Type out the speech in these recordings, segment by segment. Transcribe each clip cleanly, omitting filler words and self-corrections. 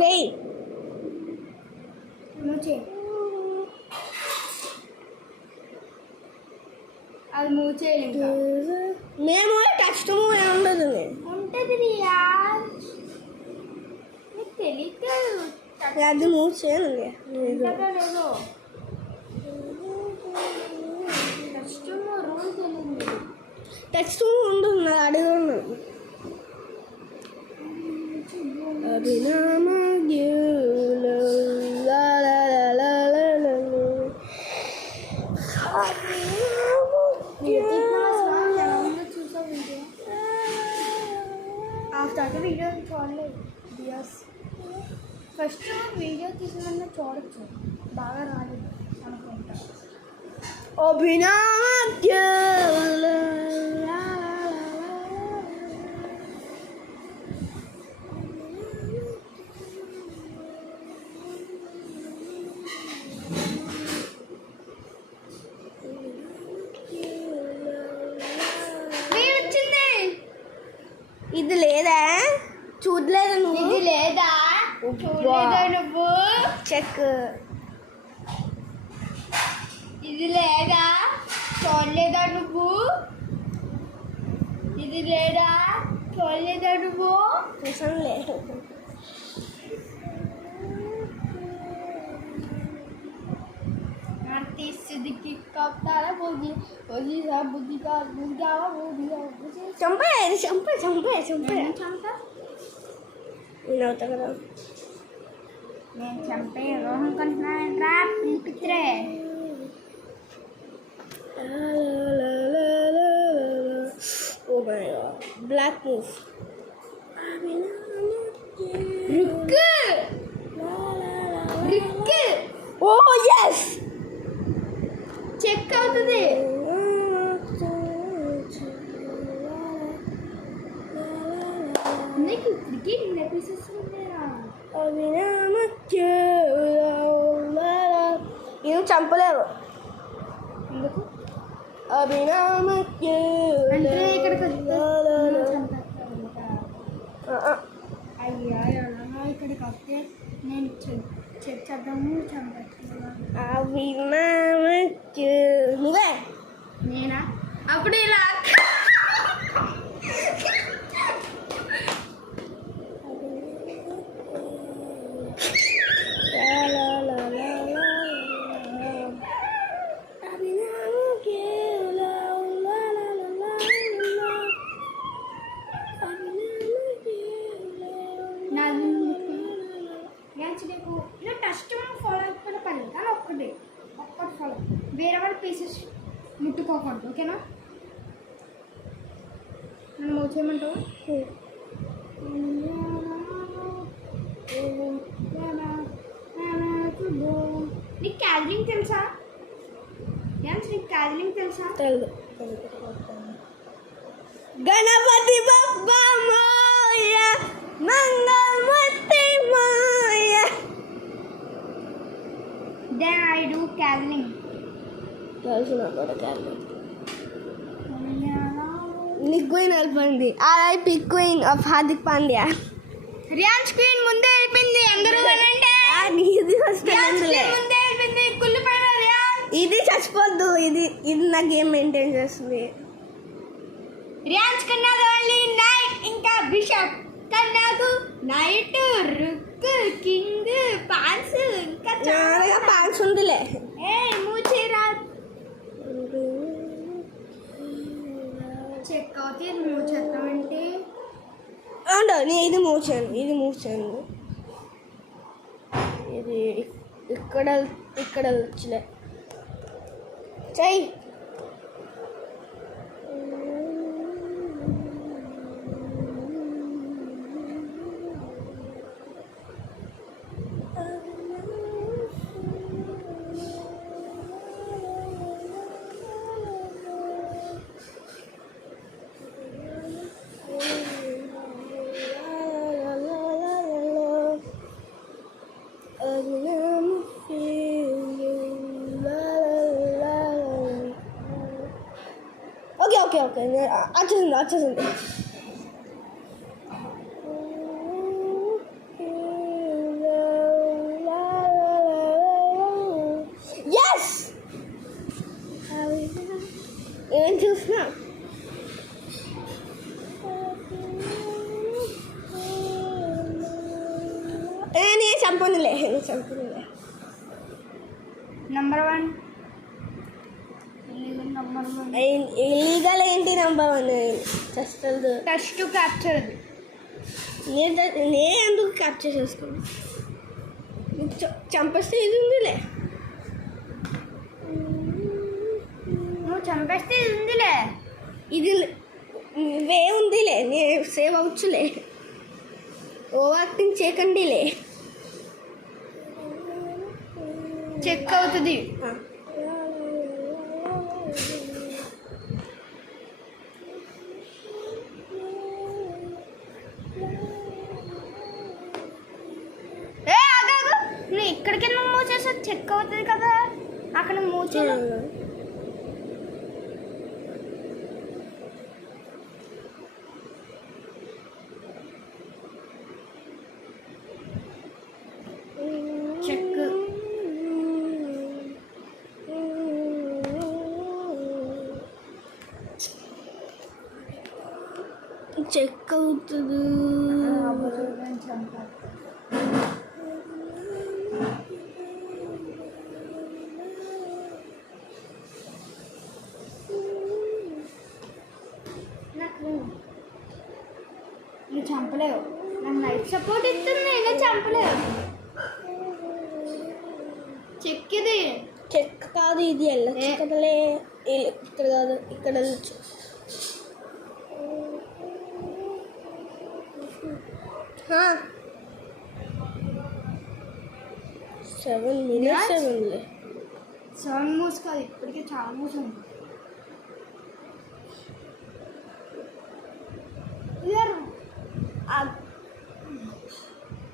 చెయ్యి నువ్వు చెయ్యి. అది మూవ్ చేయలేదు. మేము టచ్ టు మూవ్ ఏముండదు ఉంటుంది రియాజ్, నీకు తెలియదు. అది మూవ్ చేయను లేదు టచ్ టు మూవ్ రూల్ తెలియదు. టచ్ టు మూవ్ ఉంటుంది నాకు అడుగున్నాను. అభిరామ వీడియో చూడలేదు. ఫస్ట్ వీడియో తీసిన చూడొచ్చు, బాగా రాలేదు అనుకుంటా. ఇది లేదా చూడలేదు నువ్వు? ఇది లేదా చూడలేదా నువ్వు? చెక్. ఇది లేదా చూడలేదా నువ్వు? ఇది లేదా చూడలేదా నువ్వు? లేదు. सिद्दीकी का तारा बोली बोली सब बुद्धि का बुद्धियावा बोली चंपे चंपे चंपे चंपे चंपा ఇలా అవుతా కదా. నేను చంపే రోహన్ కొంటున్నా పిలిపిత్రే. Oh my God black move. Rook rook. Oh yes check అవుతుంది. నీకు ఇప్పటికీ ఇన్ని ఎపిసోడ్స్ ఉన్నాయా? నేను చంపలేవు. ఎందుకు? అభిరామకే అంటే ఇక్కడికి అయ్యా ఎలా ఇక్కడికి వస్తే నేను చెక్ చేద్దాము చంపేస్తున్నా. అభిరామకే నువ్వే నేనా? అప్పుడు ఇలా ఇలా టచ్ ఫాలో అయిపోయిన పని కానీ ఒక్కటి ఫాలో, వేరే వాళ్ళ పీసెస్ ముట్టుకోకూడదు. ఓకేనా? నన్ను మూవ్ చేయమంటావా? నీకు క్యాదరింగ్ తెలుసా? నీకు క్యాదరింగ్ తెలుసా? Ganapati Bappa మోయ మంగళమూర్తి మోయ. Then I do caroling. తెలుసు నాకు కూడా క్యారలింగ్. నీకు క్వీన్ వెళ్ళిపోయింది. I pick queen of Hardik Pandya. రియాన్స్ క్వీన్ ముందే వెళ్ళిపోయింది. అందరూ వెళ్ళండి. ఇది ఫస్ట్ ముందే వెళ్ళిపోయింది. కుళ్ళిపోయిన రియాన్స్. ఇది చచ్చిపోద్దు. ఇది నా గేమ్ మెయింటైన్ చేస్తుంది. రియాన్స్ కన్నా ఓన్లీ నైట్, ఇంకా బిషప్ కన్నాకు నైట్, రుక్, కింగ్, పాన్స్, ఇంకా చాలా పాన్స్ ఉందిలే. మూచేరా చెక్ అవుతే మూవ్ చేస్తామంటే నేను ఇది మూవ్ చేయను. ఇది ఇక్కడ వచ్చలే చెయ్యి. ఓకే వచ్చేసింది. నేను చంపనులే నెంబర్ 1 నెంబర్ 1 ఇల్లీగల్ ఏంటి నెంబర్ 1 చేస్తుంది. Touch to capture. నేను ఎందుకు క్యాప్చర్ చేసుకున్నాను? చంపేస్తే ఇది ఉందిలే. నువ్వు చంపేస్తే ఇది ఉందిలే. ఇది వే ఉందిలే, నేను సేవ్ అవ్వచ్చులే. ఓవర్ యాక్టింగ్ చేయకండిలే. చెక్ అవుతుంది. నువ్వు ఇక్కడికి మూవ్ చేస్తే చెక్ అవుతుంది కదా, అక్కడ మూవ్ చేయాలి. చెక్ చెక్ అవుతుంది. నువ్వు చంపలేవు. నాకు లైఫ్ సపోర్ట్ ఇస్తుంది, నేను చంపలేవు. చెక్ ఇది. చెక్ కాదు, ఇది వెళ్ళచ్చు కదలే. ఇక్కడ కాదు, ఇక్కడ వెళ్ళచ్చు. 7 minutes ఉంది. 7 మూవ్స్ కాదు, ఇప్పటికే చాలా మూవ్స్ ఉంది.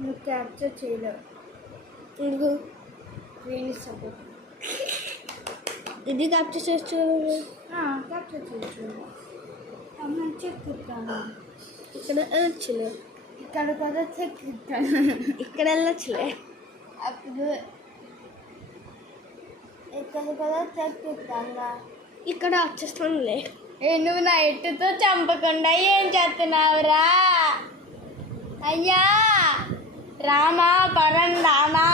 నువ్వు క్యాప్చర్ చేయలేవు. ఎందుకు? వేణి సపోర్ట్. ఇది క్యాప్చర్ చేయొచ్చు. క్యాప్చర్ చేయొచ్చు. అమ్మ చెక్ ఇస్తాను. ఇక్కడ వెళ్ళచ్చులే. ఇక్కడ కదా చెక్ ఇస్తాను. ఇక్కడ వెళ్ళచ్చులే. అప్పుడు ఇక్కడ కదా చెక్ ఇస్తాను. ఇక్కడ వచ్చేస్తానులే. నువ్వు నా ఎట్టుతో చంపకుండా ఏం చేస్తున్నావురా? అయ్యా రామా పరండానా,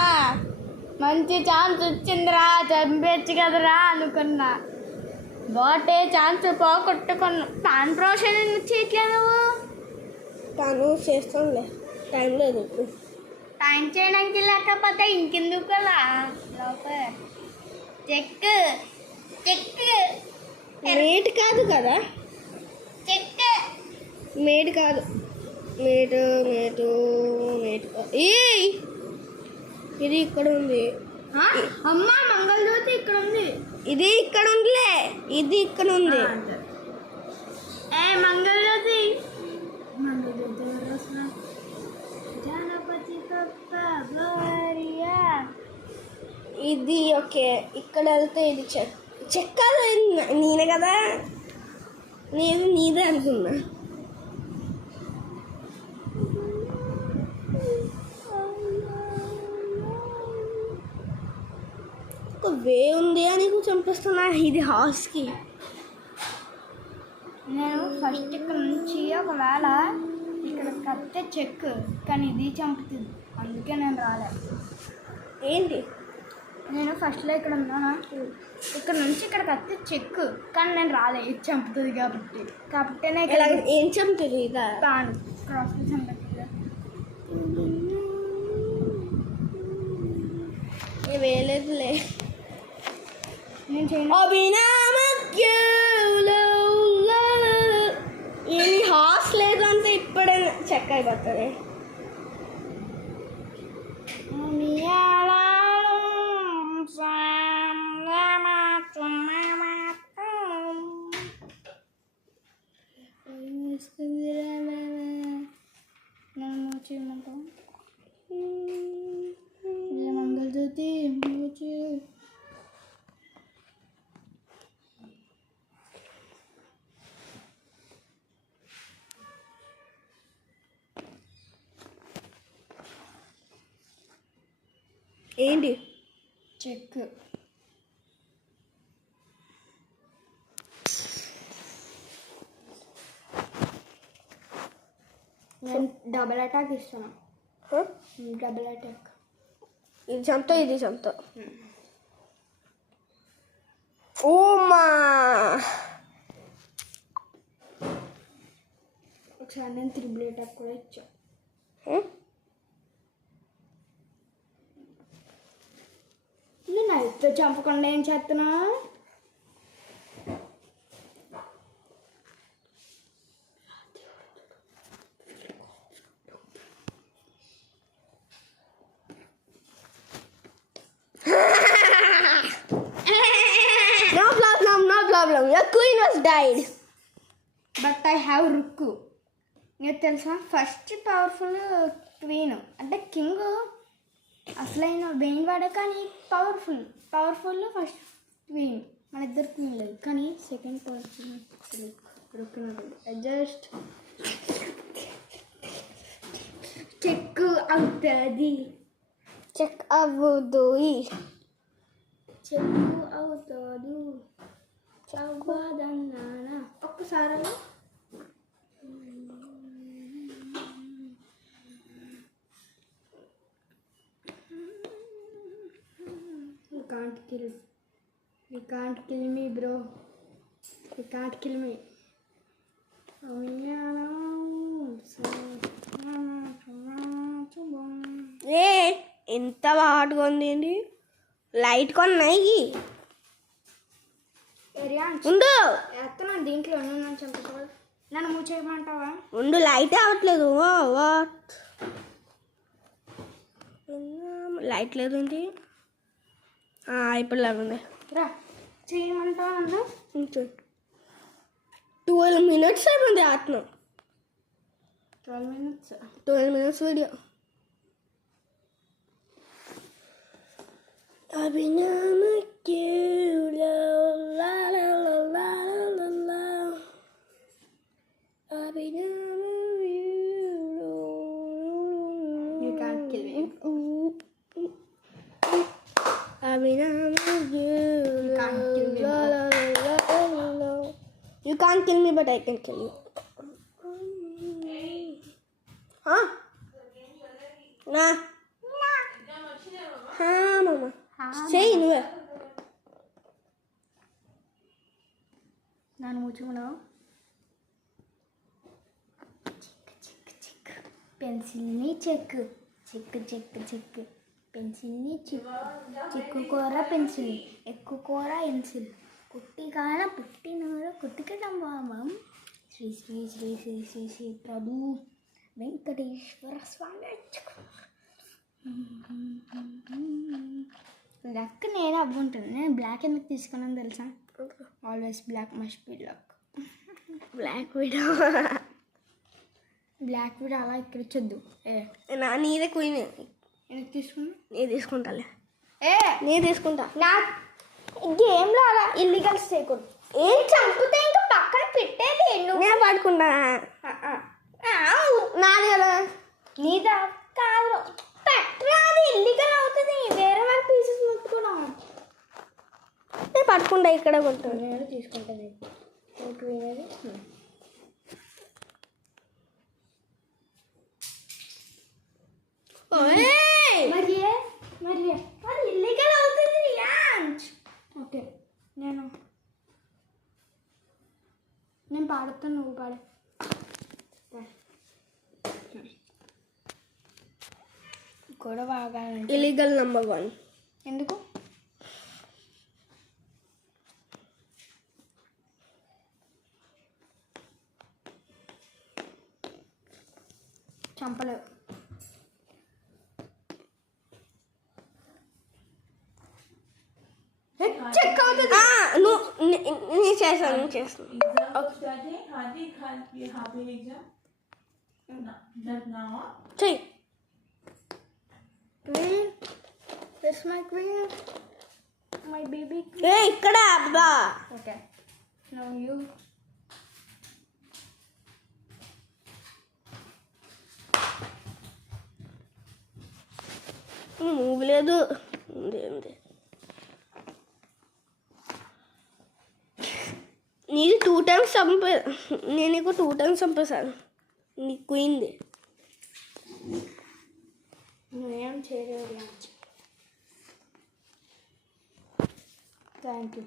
మంచి ఛాన్స్ వచ్చిందిరా, చంపేచ్చు కదరా అనుకున్నా. బాటే ఛాన్స్ పోగొట్టుకున్నా. ప్లాన్ ప్రమోషన్ చేయట్లే నువ్వు. తాను చేస్తానులే, టైం లేదు ఇప్పుడు. టైం చేయడానికి లేకపోతే ఇంకెందుకు కదా లోపల. చెక్ చెక్ మేట్ కాదు కదా, చెక్ మేట్ కాదు. మేటు మేటు మేటు ఇది ఇక్కడ ఉంది. అమ్మ మంగళజ్యోతి ఇక్కడ ఉంది. ఇది ఇక్కడ ఉందిలే, ఇది ఇక్కడ ఉంది. మంగళజ్యోతి గణపతి ఇది ఓకే. ఇక్కడ వెళ్తే ఇది చెక్ కాదు, నేనే కదా. నేను నీదే అనుకున్నా. ఒక వే ఉంది అని చంపిస్తున్నా. ఇది హౌస్కి. నేను ఫస్ట్ ఇక్కడ నుంచి ఒకవేళ ఇక్కడ కత్తే చెక్, కానీ ఇది చంపుతుంది, అందుకే నేను రాలే. ఏంటి? నేను ఫస్ట్లో ఇక్కడ ఉన్నానా, ఇక్కడ నుంచి ఇక్కడ కత్తే చెక్, కానీ నేను రాలే, ఇది చంపుతుంది కాబట్టి ఏం చంపుతుంది? ఇదా తాను క్రాస్ చంపుతుంది. వేలేదులే. నేను చేయను. ఏమి హాస్ లేదు అంటే ఇప్పుడే చెక్ అయిపోతుంది. మంగళజ్యోతి ఏంటి? చెక్. నేను డబుల్ అటాక్ ఇస్తాను. Double attack. ఇది చంపుతా, ఇది చంపుతా. ఓ మా ఒకసారి నేను త్రిబుల్ అటాక్ కూడా ఇచ్చా. నేను నైట్తో చంపకుండా ఏం చేస్తున్నా? No problem. Your queen was died. But I have Rukku. నీకు తెలుసా, ఫస్ట్ పవర్ఫుల్ క్వీన్ అంటే కింగ్ అసలైన బెయిన్ వాడే, కానీ పవర్ఫుల్ ఫస్ట్ క్వీన్. మన ఇద్దరు క్వీన్ లేదు, కానీ second powerful rook. Just check అవుతుంది. చెక్ అవ్వదు. చెక్ అవుతాడు చవ్వదన్నానా ఒక్కసారి. You can't kill me, bro. You can't kill me. ఏ ఎంత హాట్గా ఉంది ఏంటి? లైట్ కొన్నాయి ఉండు. ఎత్తనా దీంట్లో నన్ను చంపుకోవాలి. నన్ను మూవ్ చేయమంటావా? ఉండు, లైట్ అవ్వట్లేదు. వాట్ లైట్ లేదు ఏంటి? ఇప్పుడు లాగుంది. రా చేయమంటావా నన్ను? 12 minutes అయిపోయింది ఆత్మ. 12 minutes video. You can't kill me. You can't kill me, but I can kill you. Huh? Nah. Mama. Say నువ్వే. నన్ను ముచ్చుకున్నావు. పెన్సిల్ని చెక్ పెన్సిల్ని చిక్కు కూర పెన్సిల్, ఎక్కువ కూర ఎన్సిల్, కుట్టికాన పుట్టినోరు కుట్టిక సంభావం. శ్రీ శ్రీ శ్రీ శ్రీ శ్రీ శ్రీ ప్రభు వెంకటేశ్వర స్వామి. లక్ నేను అవ్వుంటాను. నేను బ్లాక్ ఎందుకు తీసుకున్నాను తెలుసా? Always black must be luck. Black video అలా ఎక్కించొద్దు. నీదే క్వీన్. ఎందుకు తీసుకున్నా? నేను తీసుకుంటాలే. నేను తీసుకుంటా. నా గేమ్లో అలా ఇల్లీగల్స్ చేయకూడదు. ఏం చంపితే ఇంకా పక్కన పెట్టేది. నేను పడుకుంటా. నాది కదా. నీదా కాదు, పెట్టరా, అది ఇల్లీగల్ అవుతుంది. వేరే వాళ్ళ పీసెస్ ముట్టుకున్నాం. నేను పడుకుంటా, ఇక్కడ కొంటాను. నేను తీసుకుంటాను. వినేది మరి అది ఇల్లీగల్ అవుతుంది. ఓకే, నేను పాడుతాను, నువ్వు పాడు. గొడవ ఆగాలంటే ఇల్లీగల్ నెంబర్ 1. ఎందుకు? చంపలేవు. చెక్ అవుతుంది. నేను చేస్తాను. చెయ్యి. Queen, where's my queen? My baby queen. ఏ ఇక్కడ అబ్బా. Okay, now you. మూవీ లేదు. ఉంది. నీది 2 times నేను నీకు 2 times చంపేశాను. నీ క్వీన్ది. చేయలేదు రియాన్స్. Thank you.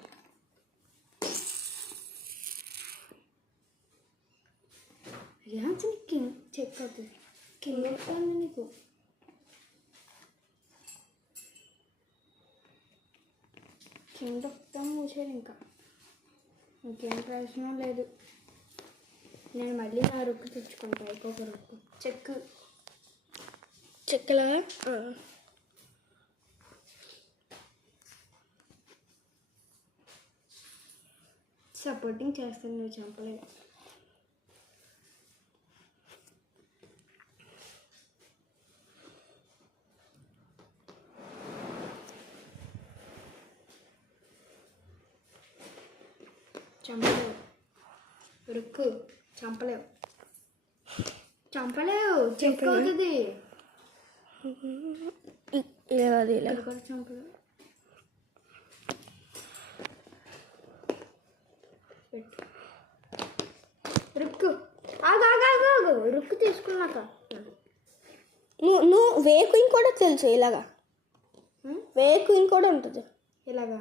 రియాన్స్ నీకు కింగ్ చెక్ అవుతుంది. కింగ్ అవుతుంది నీకు. కింగ్ దొక్కుతాం మూసేది ఇంకా ఇంకేం ప్రయోజనం లేదు. నేను మళ్ళీ నా రుక్కు తెచ్చుకుంటా. ఇంకొక రుక్కు చెక్ చెక్కలా సపోర్టింగ్ చేస్తాను. నువ్వు చంపలేదు. చంపలేవు. రుక్కు చంపలేవు. చంపలేవు. చెక్ అవుతుంది. అది ఇలా ఇది కూడా చంపలేవు. పెట్టు. రుక్కు ఆగు. రుక్కు తీసుకున్నాక నువ్వు వే క్వీన్ కూడా తెలుసు. ఇలాగా వే క్వీన్ కూడా ఉంటుంది. ఇలాగా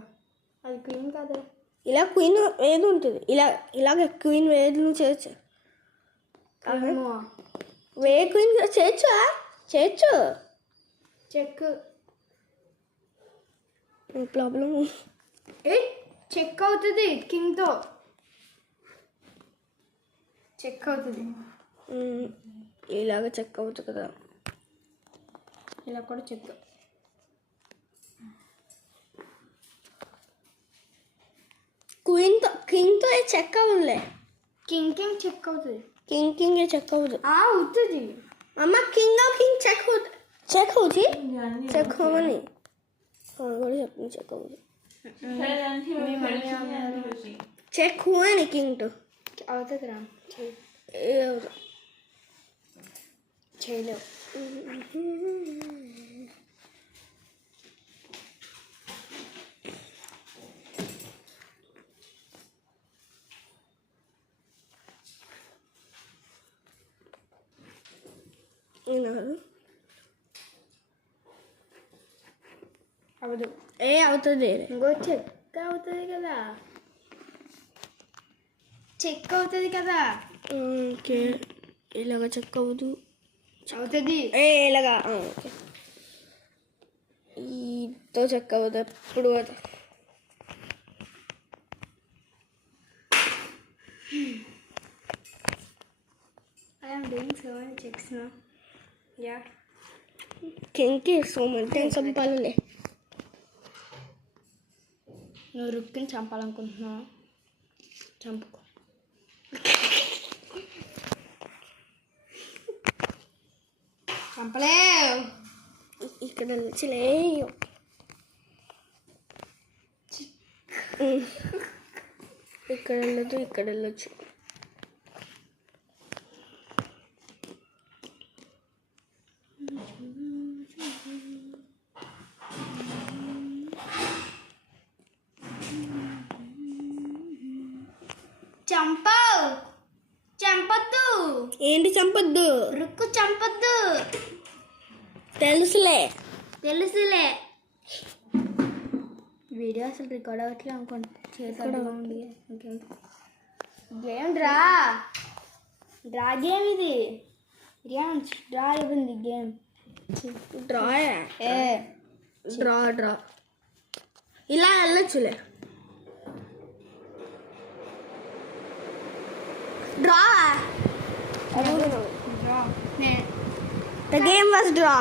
అది క్వీన్ కాదు. ఇలా క్వీన్ ఏది ఉంటుంది. ఇలాగ క్వీన్ వేది నువ్వు చేయొచ్చు. వే క్వీన్ చేయొచ్చు. Check problem. చెక్ అవుతుంది. కింగ్తో చెక్ అవుతుంది. ఇలాగ చెక్ అవుతుంది కదా. ఇలా కూడా చెక్. కింగ్తో చెక్ అవ్వదులే. కింగ్ చెక్ అవుతుంది. కింగ్ చెక్ అవ్వదు. అవుతుంది. అమ్మ కింగ్ చెక్ అవుతుంది. చెక్ అవ్వని కూడా చెప్పింది. చెక్ అవ్వదు. చెక్ हुआ కింగ్ టు అవుతుంది రా. చేయలేవు. అవదు. అవుతుంది. ఇంకో చెక్ అవుతుంది కదా. చెక్ అవుతుంది కదా. ఓకే ఇలాగ చెక్ అవ్వదు. అవుతుంది. ఇలాగా ఓకే. ఈతో చెక్ అవ్వదు ఎప్పుడు. I am doing so many checks now. Yeah. కింగ్కి సో మచ్ చంపాలలే. నువ్వు రుక్కిని చంపాలనుకుంటున్నావు. చంపుకో. చంపలేవు. ఇక్కడ వచ్చలే. ఇక్కడ వెళ్ళదు. ఇక్కడ వెళ్ళొచ్చు. చంపొద్దు. ఏంటి చంపొద్దు? రుక్కు చంపొద్దు. తెలుసులే. వీడియో అసలు రికార్డ్ అవ్వట్లే అనుకోండి. చేసాడు గేమ్ డ్రా గేమ్ ఇది. రియాన్స్ డ్రా అయిపోయింది గేమ్. డ్రా ఇలా వెళ్ళొచ్చులే. Draw. Draw. The game was draw.